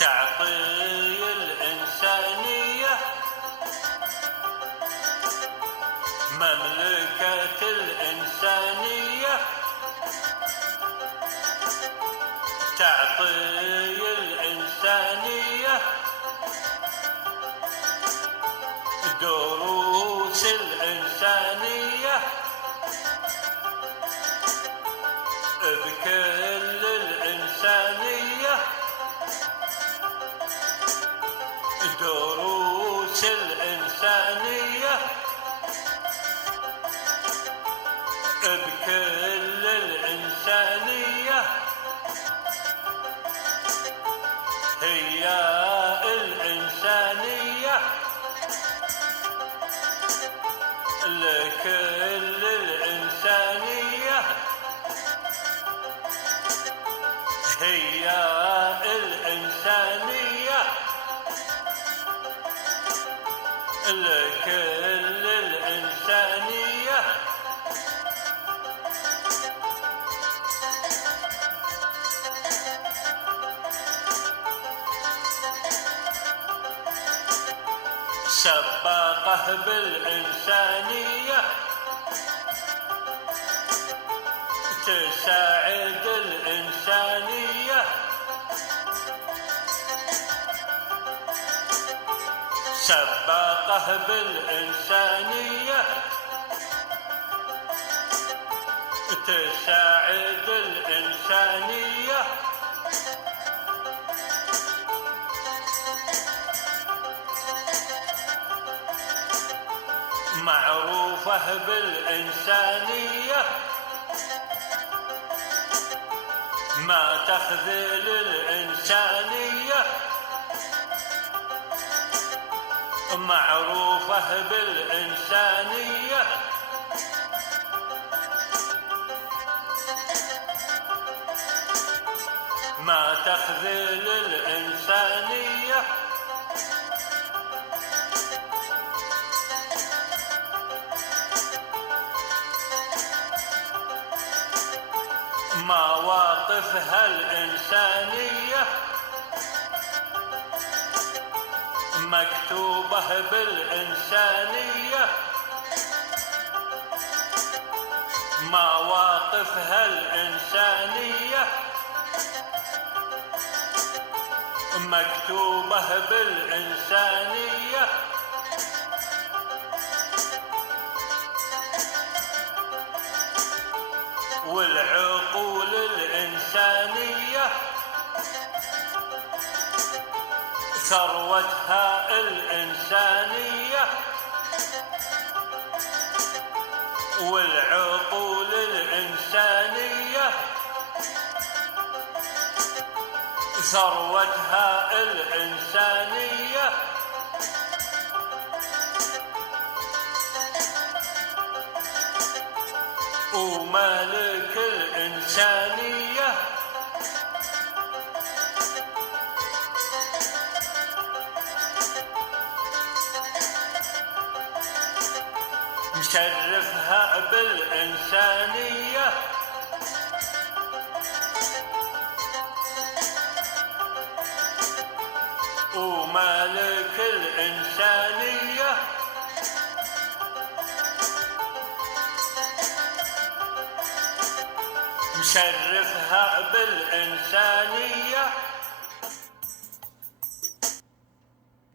تعطي الإنسانية مملكة الإنسانية، تعطي الإنسانية دروس الإنسانية بكل الإنسانية، دروس الإنسانية بكل الإنسانية، هي الإنسانية لكل الإنسانية، هي الإنسانية لكل الإنسانية، سباقه بالإنسانية تساعد الإنسانية، سباقه بالإنسانية تساعد الإنسانية، معروفة بالإنسانية ما تخذل الإنسانية، معروفة بالإنسانية ما تخذل الإنسانية، مواقفها الإنسانية مكتوبة بالإنسانية، مواقفها الإنسانية مكتوبة بالإنسانية، والعقول الإنسانية ثروتها الإنسانية، والعقول الإنسانية ثروتها الإنسانية، وملك الإنسانية مشرفها بالإنسانية، وملك الإنسانية مشرفها بالإنسانية